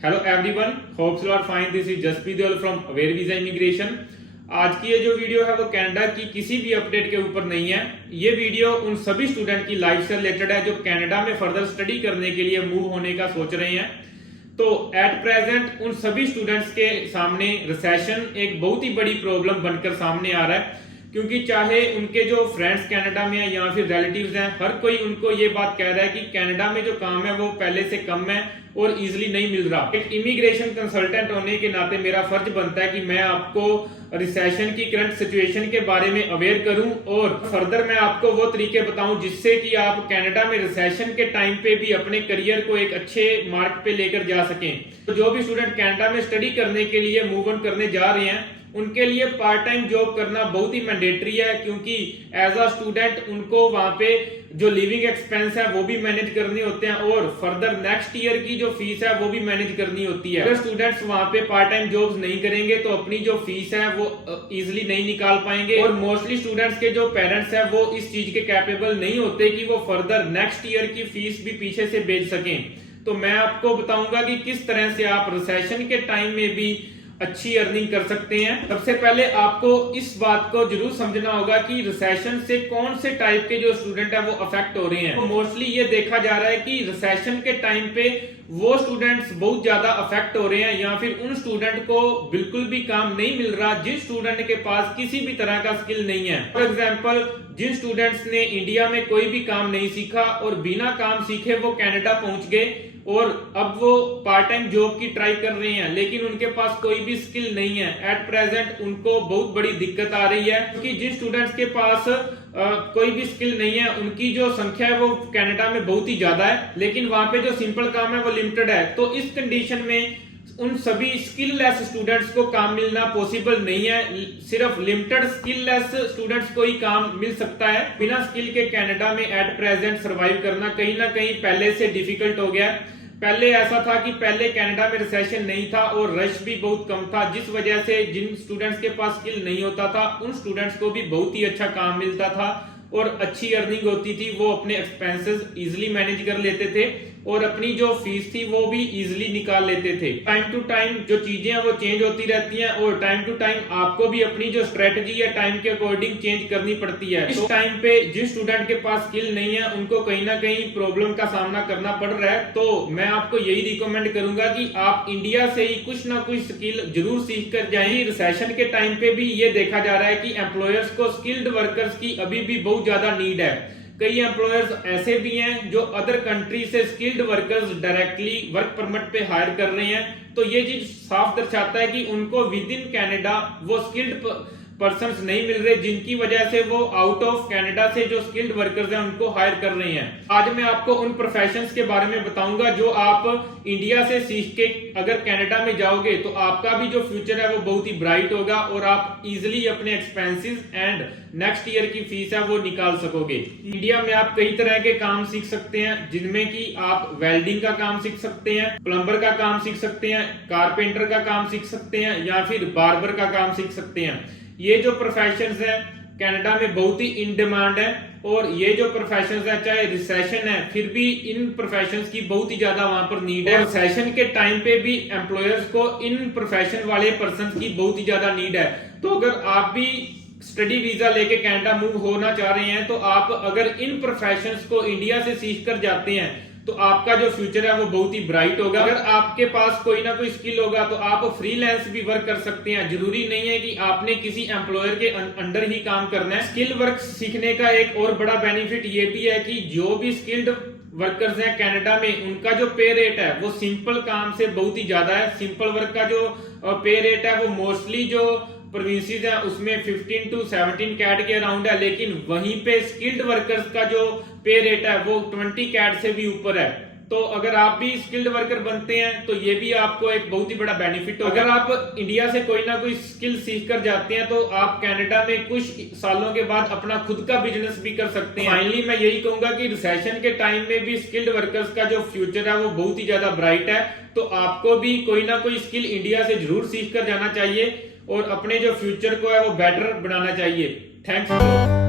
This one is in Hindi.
Hello everyone, hopes you are fine. This is Jaspreet Goyal from Aware Visa Immigration. आज की ये जो वीडियो है वो कनाडा की किसी भी अपडेट के ऊपर नहीं है। ये वीडियो उन सभी स्टूडेंट की लाइफ से रिलेटेड है जो कनाडा में फर्दर स्टडी करने के लिए मूव होने का सोच रहे हैं। तो एट प्रेजेंट उन सभी स्टूडेंट्स के सामने रिसेशन एक बहुत ही बड़ी प्रॉब्लम बनकर सामने आ रहा है, क्योंकि चाहे उनके जो फ्रेंड्स कनाडा में हैं या फिर रिलेटिव्स हैं, हर कोई उनको ये बात कह रहा है कि कनाडा में जो काम है वो पहले से कम है और इजीली नहीं मिल रहा। एक इमिग्रेशन कंसल्टेंट होने के नाते मेरा फर्ज बनता है कि मैं आपको रिसेशन की करंट सिचुएशन के बारे में अवेयर करूं और फर्दर मैं आपको वो तरीके बताऊं जिससे कि आप कनाडा में रिसेशन के टाइम पे भी अपने करियर को एक अच्छे मार्क पे लेकर जा सकें। तो जो भी स्टूडेंट कनाडा में स्टडी करने के लिए मूव ऑन करने जा रहे हैं, उनके लिए पार्ट टाइम जॉब करना बहुत ही मैंडेटरी है, क्योंकि एज अ स्टूडेंट उनको वहां पे जो लिविंग एक्सपेंस है वो भी मैनेज करने होते हैं और फर्दर नेक्स्ट ईयर की जो फीस है वो भी मैनेज करनी होती है। अगर स्टूडेंट्स वहां पे पार्ट टाइम जॉब्स नहीं करेंगे तो अपनी जो फीस है वो इजिली नहीं निकाल पाएंगे और मोस्टली स्टूडेंट्स के जो पेरेंट्स है वो इस चीज के कैपेबल नहीं होते कि वो फर्दर नेक्स्ट ईयर की फीस भी पीछे से भेज सकें। तो मैं आपको बताऊंगा कि किस तरह से आप रिसेशन के टाइम में भी अच्छी अर्निंग कर सकते हैं। सबसे पहले आपको इस बात को जरूर समझना होगा कि रिसेशन से कौन से टाइप के जो स्टूडेंट है वो अफेक्ट हो रहे हैं। तो मोस्टली ये देखा जा रहा है कि रिसेशन के टाइम पे वो स्टूडेंट्स बहुत ज्यादा अफेक्ट हो रहे हैं या फिर उन स्टूडेंट को बिल्कुल भी काम नहीं मिल रहा जिस स्टूडेंट के पास किसी भी तरह का स्किल नहीं है। फॉर एग्जाम्पल, जिन स्टूडेंट्स ने इंडिया में कोई भी काम नहीं सीखा और बिना काम सीखे वो कनाडा पहुंच गए और अब वो पार्ट टाइम जॉब की ट्राई कर रहे हैं, लेकिन उनके पास कोई भी स्किल नहीं है। एट प्रेजेंट उनको बहुत बड़ी दिक्कत आ रही है, क्योंकि जिन स्टूडेंट्स के पास कोई भी स्किल नहीं है उनकी जो संख्या है वो कनाडा में बहुत ही ज्यादा है, लेकिन वहां पे जो सिंपल काम है वो लिमिटेड है। तो इस कंडीशन में उन सभी स्किल लेस स्टूडेंट्स को काम मिलना पॉसिबल नहीं है। सिर्फ लिमिटेड स्किल लेस स्टूडेंट्स को ही काम मिल सकता है। बिना स्किल के कनाडा में एट प्रेजेंट सरवाइव करना कहीं ना कहीं पहले से डिफिकल्ट हो गया। पहले ऐसा था कि पहले कनाडा में रिसेशन नहीं था और रश भी बहुत कम था, जिस वजह से जिन स्टूडेंट्स के पास स्किल नहीं होता था उन स्टूडेंट्स को भी बहुत ही अच्छा काम मिलता था और अच्छी अर्निंग होती थी। वो अपने एक्सपेंसेस इजिली मैनेज कर लेते थे और अपनी जो फीस थी वो भी इजिली निकाल लेते थे। टाइम टू टाइम जो चीजें हैं वो चेंज होती रहती हैं और टाइम टू टाइम आपको भी अपनी जो स्ट्रेटजी है टाइम के अकॉर्डिंग चेंज करनी पड़ती है। इस टाइम पे जिस स्टूडेंट के पास स्किल नहीं है उनको कहीं ना कहीं प्रॉब्लम का सामना करना पड़ रहा है। तो मैं आपको यही रिकमेंड करूंगा कि आप इंडिया से ही कुछ ना कुछ स्किल जरूर सीख कर जाए। रिसेशन के टाइम पे भी ये देखा जा रहा है कि एम्प्लॉयर्स को स्किल्ड वर्कर्स की अभी भी बहुत ज्यादा नीड है। कई एम्प्लॉयर्स ऐसे भी हैं जो अदर कंट्री से skilled workers directly work permit पे हायर कर रहे हैं। तो ये चीज साफ दर्शाता है कि उनको विद इन कनाडा वो स्किल्ड पर्सन्स नहीं मिल रहे, जिनकी वजह से वो आउट ऑफ कनाडा से जो स्किल्ड वर्कर्स हैं उनको हायर कर रहे हैं। आज मैं आपको उन प्रोफेशंस के बारे में बताऊंगा जो आप इंडिया से सीख के अगर कनाडा में जाओगे तो आपका भी जो फ्यूचर है वो बहुत ही ब्राइट होगा और आप इजिली अपने एक्सपेंसेस एंड नेक्स्ट ईयर की फीस है वो निकाल सकोगे। इंडिया में आप कई तरह के काम सीख सकते हैं, जिनमें कि आप वेल्डिंग का काम सीख सकते हैं, प्लम्बर का काम सीख सकते हैं, कारपेंटर का काम सीख सकते हैं या फिर बार्बर का काम सीख सकते हैं। ये जो प्रोफेशंस है कनाडा में बहुत ही इन डिमांड है और ये जो प्रोफेशंस है चाहे रिसेशन है फिर भी इन प्रोफेशंस की बहुत ही ज्यादा वहां पर नीड है। रिसेशन के टाइम पे भी एम्प्लॉयर्स को इन प्रोफेशन वाले पर्सन की बहुत ही ज्यादा नीड है। तो अगर आप भी स्टडी वीजा लेके कनाडा मूव होना चाह रहे हैं तो आप अगर इन प्रोफेशंस को इंडिया से सीख कर जाते हैं तो आपका जो फ्यूचर है वो बहुत ही ब्राइट होगा। अगर आपके पास कोई ना कोई स्किल होगा तो आप फ्रीलांस भी वर्क कर सकते हैं। जरूरी नहीं है कि आपने किसी एम्प्लॉयर के अंडर ही काम करना है। स्किल वर्क सीखने का एक और बड़ा बेनिफिट ये भी है कि जो भी स्किल्ड वर्कर्स हैं कनाडा में उनका जो पे रेट है वो सिंपल काम से बहुत ही ज्यादा है। सिंपल वर्क का जो पे रेट है वो मोस्टली जो प्रोविंसेस हैं उसमें 15 to 17 कैट के अराउंड है, लेकिन वहीं पे स्किल्ड वर्कर्स का जो पे रेट है वो 20 कैट से भी ऊपर है। तो अगर आप भी स्किल्ड वर्कर बनते हैं तो ये भी आपको एक बहुत ही बड़ा बेनिफिट होगा। अगर आप इंडिया से कोई ना कोई स्किल सीख कर जाते हैं तो आप कनाडा में कुछ सालों के बाद अपना खुद का बिजनेस भी कर सकते हैं। फाइनली मैं यही कहूंगा कि रिसेशन के टाइम में भी स्किल्ड वर्कर्स का जो फ्यूचर है वो बहुत ही ज्यादा ब्राइट है। तो आपको भी कोई ना कोई स्किल इंडिया से जरूर सीख कर जाना चाहिए और अपने जो फ्यूचर को है वो बेटर बनाना चाहिए। थैंक्स।